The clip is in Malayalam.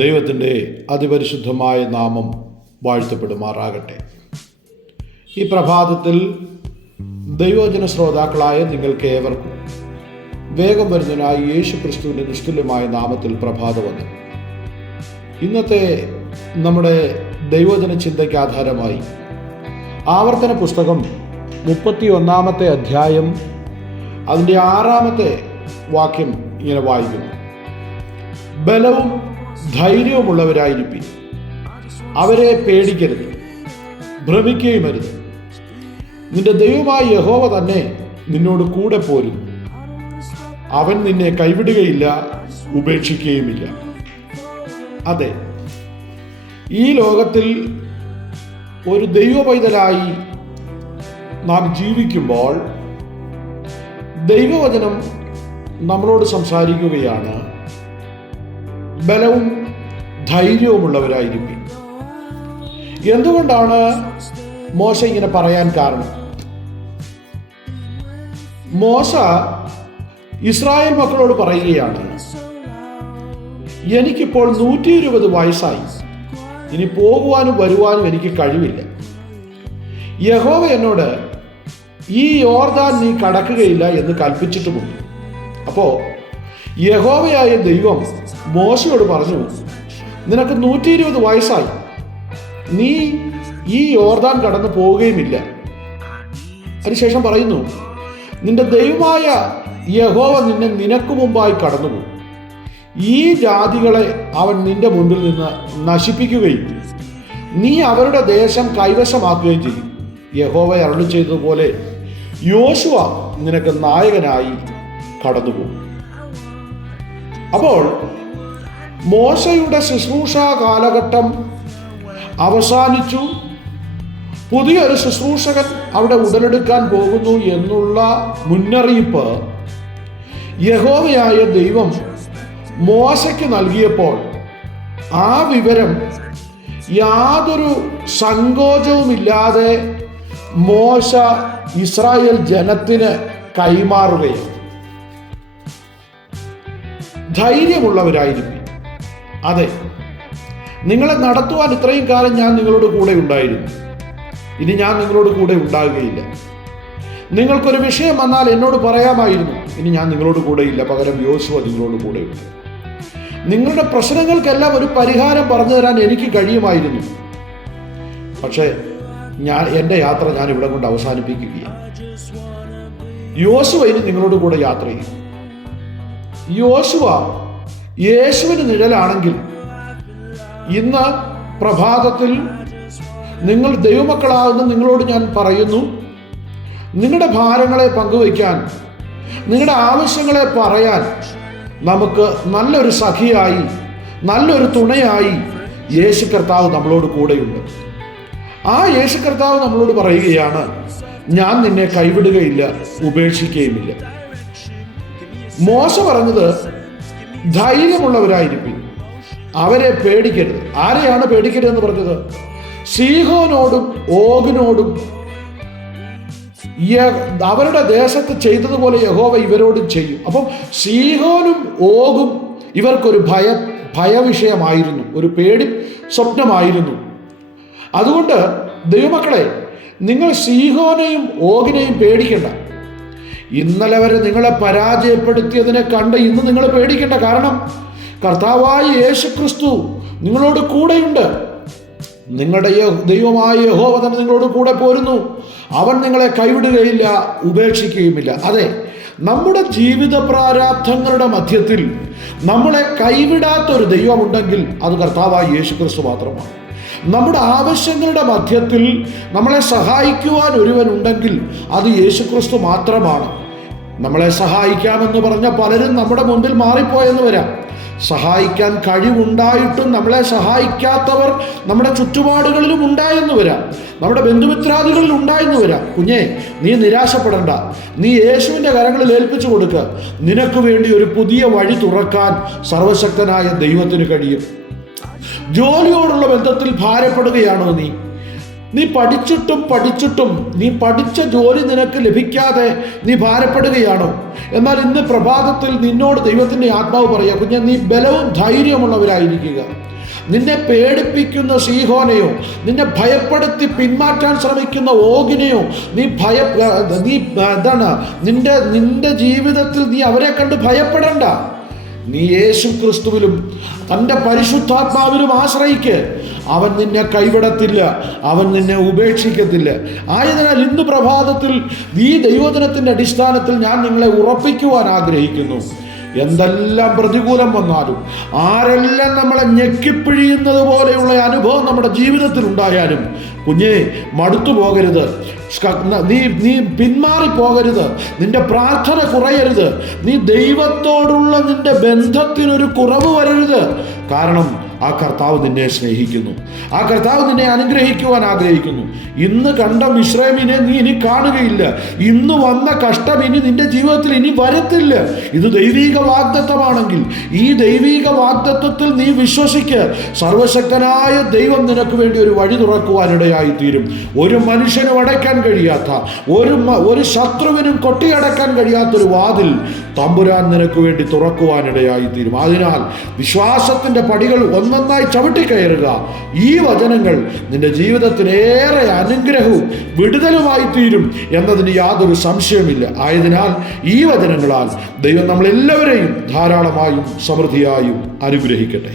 ദൈവത്തിൻ്റെ അതിപരിശുദ്ധമായ നാമം വാഴ്ത്തപ്പെടുമാറാകട്ടെ. ഈ പ്രഭാതത്തിൽ ദൈവവചന ശ്രോതാക്കളായ നിങ്ങൾക്ക് ഏവർക്കും വേഗം വരുന്നതിനായി യേശു ക്രിസ്തുവിൻ്റെ നിസ്തുല്യമായ നാമത്തിൽ പ്രഭാതവന്ദനം. ഇന്നത്തെ നമ്മുടെ ദൈവവചന ചിന്തയ്ക്ക് ആധാരമായി ആവർത്തന പുസ്തകം 31 അധ്യായം അതിൻ്റെ 6 വാക്യം ഇങ്ങനെ വായിക്കുന്നു. ബലവും ധൈര്യവുമുള്ളവരായിരിക്കും, അവരെ പേടിക്കരുത്, ഭ്രമിക്കുകയും അരുത്. നിന്റെ ദൈവമായ യഹോവ തന്നെ നിന്നോട് കൂടെ പോരും. അവൻ നിന്നെ കൈവിടുകയില്ല, ഉപേക്ഷിക്കുകയുമില്ല. അതെ, ഈ ലോകത്തിൽ ഒരു ദൈവ പൈതലായി നാം ജീവിക്കുമ്പോൾ ദൈവവചനം നമ്മളോട് സംസാരിക്കുകയാണ്. ബലവും ധൈര്യവുമുള്ളവരായിരിക്കും. എന്തുകൊണ്ടാണ് മോശ ഇങ്ങനെ പറയാൻ കാരണം? മോശ ഇസ്രായേൽ മക്കളോട് പറയുകയാണ്, എനിക്കിപ്പോൾ 120 വയസ്സായി, ഇനി പോകുവാനും വരുവാനും എനിക്ക് കഴിവില്ല. യഹോവ എന്നോട് ഈ യോർദാൻ നീ കടക്കുകയില്ല എന്ന് കൽപ്പിച്ചിട്ടുമുണ്ട്. അപ്പോൾ യഹോവയായ ദൈവം മോശയോട് പറഞ്ഞു, നിനക്ക് 120 വയസ്സായി, നീ ഈ യോർദാൻ കടന്നു പോവുകയുമില്ല. അതിനുശേഷം പറയുന്നു, നിന്റെ ദൈവമായ യഹോവ നിനക്ക് മുമ്പായി കടന്നുപോകും. ഈ ജാതികളെ അവൻ നിന്റെ മുൻപിൽ നിന്ന് നശിപ്പിക്കുകയും നീ അവരുടെ ദേശം കൈവശമാക്കുകയും ചെയ്യും. യഹോവ അരുളി ചെയ്തതുപോലെ യോശുവ നിനക്ക് നായകനായി കടന്നുപോകും. അപ്പോൾ മോശയുടെ ശുശ്രൂഷ കാലഘട്ടം അവസാനിച്ചു. പുതിയൊരു ശുശ്രൂഷകൻ അവിടെ ഉടലെടുക്കാൻ പോകുന്നു എന്നുള്ള മുന്നറിയിപ്പ് യഹോവയായ ദൈവം മോശയ്ക്ക് നൽകിയപ്പോൾ ആ വിവരം യാതൊരു സങ്കോചവുമില്ലാതെ മോശ ഇസ്രായേൽ ജനത്തിന് കൈമാറുകയാണ്. ധൈര്യമുള്ളവരായിരിക്കും. അതെ, നിങ്ങളെ നടത്തുവാൻ ഇത്രയും കാലം ഞാൻ നിങ്ങളോട് കൂടെ ഉണ്ടായിരുന്നു, ഇനി ഞാൻ നിങ്ങളോട് കൂടെ ഉണ്ടാകുകയില്ല. നിങ്ങൾക്കൊരു വിഷയം വന്നാൽ എന്നോട് പറയാമായിരുന്നു, ഇനി ഞാൻ നിങ്ങളോട് കൂടെയില്ല, പകരം യോശുവ നിങ്ങളോട് കൂടെയുണ്ട്. നിങ്ങളുടെ പ്രശ്നങ്ങൾക്കെല്ലാം ഒരു പരിഹാരം പറഞ്ഞു തരാൻ എനിക്ക് കഴിയുമായിരുന്നു, പക്ഷേ എൻ്റെ യാത്ര ഞാൻ ഇവിടെ കൊണ്ട് അവസാനിപ്പിക്കുകയാണ്. യോശുവ ഇനി നിങ്ങളോട് കൂടെ യാത്ര ചെയ്യും. യോശുവ യേശുവിന് നിഴലാണെങ്കിൽ ഇന്ന് പ്രഭാതത്തിൽ നിങ്ങൾ ദൈവമക്കളാകുന്ന നിങ്ങളോട് ഞാൻ പറയുന്നു, നിങ്ങളുടെ ഭാരങ്ങളെ പങ്കുവയ്ക്കാൻ, നിങ്ങളുടെ ആവശ്യങ്ങളെ പറയാൻ നമുക്ക് നല്ലൊരു സഖിയായി, നല്ലൊരു തുണയായി യേശു കർത്താവ് നമ്മളോട് കൂടെയുണ്ട്. ആ യേശു കർത്താവ് നമ്മളോട് പറയുകയാണ്, ഞാൻ നിന്നെ കൈവിടുകയില്ല, ഉപേക്ഷിക്കുകയുമില്ല. മോശ പറഞ്ഞത് ധൈര്യമുള്ളവരായിരിക്കും, അവരെ പേടിക്കരുത്. ആരെയാണ് പേടിക്കരുതെന്ന് പറഞ്ഞത്? സീഹോനോടും ഓഗിനോടും അവരുടെ ദേശത്ത് ചെയ്തതുപോലെ യഹോവ ഇവരോടും ചെയ്യും. അപ്പം സീഹോനും ഓഗും ഇവർക്കൊരു ഭയവിഷയമായിരുന്നു, ഒരു പേടി സ്വപ്നമായിരുന്നു. അതുകൊണ്ട് ദൈവമക്കളെ, നിങ്ങൾ സീഹോനെയും ഓഗിനെയും പേടിക്കണ്ട. ഇന്നലെ വരെ നിങ്ങളെ പരാജയപ്പെടുത്തിയതിനെ കണ്ട് ഇന്ന് നിങ്ങൾ പേടിക്കേണ്ട. കാരണം കർത്താവായ യേശു ക്രിസ്തു നിങ്ങളോട് കൂടെയുണ്ട്. നിങ്ങളുടെ ദൈവമായ യഹോവ തന്നെ നിങ്ങളോട് കൂടെ പോരുന്നു. അവൻ നിങ്ങളെ കൈവിടുകയില്ല, ഉപേക്ഷിക്കുകയുമില്ല. അതെ, നമ്മുടെ ജീവിത പ്രാരാബ്ധങ്ങളുടെ മധ്യത്തിൽ നമ്മളെ കൈവിടാത്തൊരു ദൈവമുണ്ടെങ്കിൽ അത് കർത്താവായ യേശു ക്രിസ്തു മാത്രമാണ്. നമ്മുടെ ആവശ്യങ്ങളുടെ മധ്യത്തിൽ നമ്മളെ സഹായിക്കുവാൻ ഒരുവനുണ്ടെങ്കിൽ അത് യേശുക്രിസ്തു മാത്രമാണ്. നമ്മളെ സഹായിക്കാമെന്ന് പറഞ്ഞ പലരും നമ്മുടെ മുൻപിൽ മാറിപ്പോയെന്ന് വരാം. സഹായിക്കാൻ കഴിവുണ്ടായിട്ടും നമ്മളെ സഹായിക്കാത്തവർ നമ്മുടെ ചുറ്റുപാടുകളിലും ഉണ്ടായെന്ന് വരാം, നമ്മുടെ ബന്ധുമിത്രാദികളിൽ ഉണ്ടായെന്ന് വരാം. കുഞ്ഞെ, നീ നിരാശപ്പെടണ്ട. നീ യേശുവിൻ്റെ കരങ്ങളിൽ ഏൽപ്പിച്ചു കൊടുക്കുക. നിനക്ക് വേണ്ടി ഒരു പുതിയ വഴി തുറക്കാൻ സർവശക്തനായ ദൈവത്തിന് കഴിയും. ജോലിയോടുള്ള ബന്ധത്തിൽ ഭാരപ്പെടുകയാണോ നീ? നീ പഠിച്ചിട്ടും നീ പഠിച്ച ജോലി നിനക്ക് ലഭിക്കാതെ നീ ഭാരപ്പെടുകയാണോ? എന്നാൽ ഇന്ന് പ്രഭാതത്തിൽ നിന്നോട് ദൈവത്തിൻ്റെ ആത്മാവ് പറയുക, കുഞ്ഞെ, നീ ബലവും ധൈര്യമുള്ളവരായിരിക്കുക. നിന്നെ പേടിപ്പിക്കുന്ന സീഹോനെയോ, നിന്നെ ഭയപ്പെടുത്തി പിന്മാറ്റാൻ ശ്രമിക്കുന്ന ഓഗിനെയോ നിന്റെ ജീവിതത്തിൽ നീ അവരെ കണ്ട് ഭയപ്പെടണ്ട. നീ യേശു ക്രിസ്തുവിലും തൻ്റെ പരിശുദ്ധാത്മാവിലും ആശ്രയിക്ക്. അവൻ നിന്നെ കൈവിടത്തില്ല, അവൻ നിന്നെ ഉപേക്ഷിക്കത്തില്ല. ആയതിനാൽ ഇന്ന് പ്രഭാതത്തിൽ ഈ ദൈവവചനത്തിൻ്റെ അടിസ്ഥാനത്തിൽ ഞാൻ നിങ്ങളെ ഉറപ്പിക്കുവാൻ ആഗ്രഹിക്കുന്നു. എന്തെല്ലാം പ്രതികൂലം വന്നാലും, ആരെല്ലാം നമ്മളെ ഞെക്കിപ്പിഴിയുന്നത് പോലെയുള്ള അനുഭവം നമ്മുടെ ജീവിതത്തിൽ ഉണ്ടായാലും, കുഞ്ഞേ, മടുത്തു പോകരുത്. നീ പിന്മാറിപ്പോകരുത്. നിന്റെ പ്രാർത്ഥന കുറയരുത്. നീ ദൈവത്തോടുള്ള നിന്റെ ബന്ധത്തിനൊരു കുറവ് വരരുത്. കാരണം ആ കർത്താവ് നിന്നെ സ്നേഹിക്കുന്നു. ആ കർത്താവ് നിന്നെ അനുഗ്രഹിക്കുവാൻ ആഗ്രഹിക്കുന്നു. ഇന്ന് കണ്ട മിശ്രമിനെ നീ ഇനി കാണുകയില്ല. ഇന്ന് വന്ന കഷ്ടം ഇനി നിന്റെ ജീവിതത്തിൽ ഇനി വരത്തില്ല. ഇത് ദൈവിക വാഗ്ദത്തമാണെങ്കിൽ ഈ ദൈവിക വാഗ്ദത്തത്തിൽ നീ വിശ്വസിക്ക്. സർവശക്തനായ ദൈവം നിനക്ക് വേണ്ടി ഒരു വഴി തുറക്കുവാനിടയായിത്തീരും. ഒരു മനുഷ്യനും അടയ്ക്കാൻ കഴിയാത്ത, ഒരു ശത്രുവിനും കൊട്ടിയടക്കാൻ കഴിയാത്തൊരു വാതിൽ തമ്പുരാൻ നിനക്ക് വേണ്ടി തുറക്കുവാനിടയായിത്തീരും. അതിനാൽ വിശ്വാസത്തിൻ്റെ പടികൾ ഒന്നൊന്നായി ചവിട്ടിക്കയറുക. ഈ വചനങ്ങൾ നിന്റെ ജീവിതത്തിലേറെ അനുഗ്രഹവും വിടുതലുമായി തീരും എന്നതിന് യാതൊരു സംശയമില്ല. ആയതിനാൽ ഈ വചനങ്ങളാൽ ദൈവം നമ്മളെല്ലാവരെയും ധാരാളമായും സമൃദ്ധിയായും അനുഗ്രഹിക്കട്ടെ.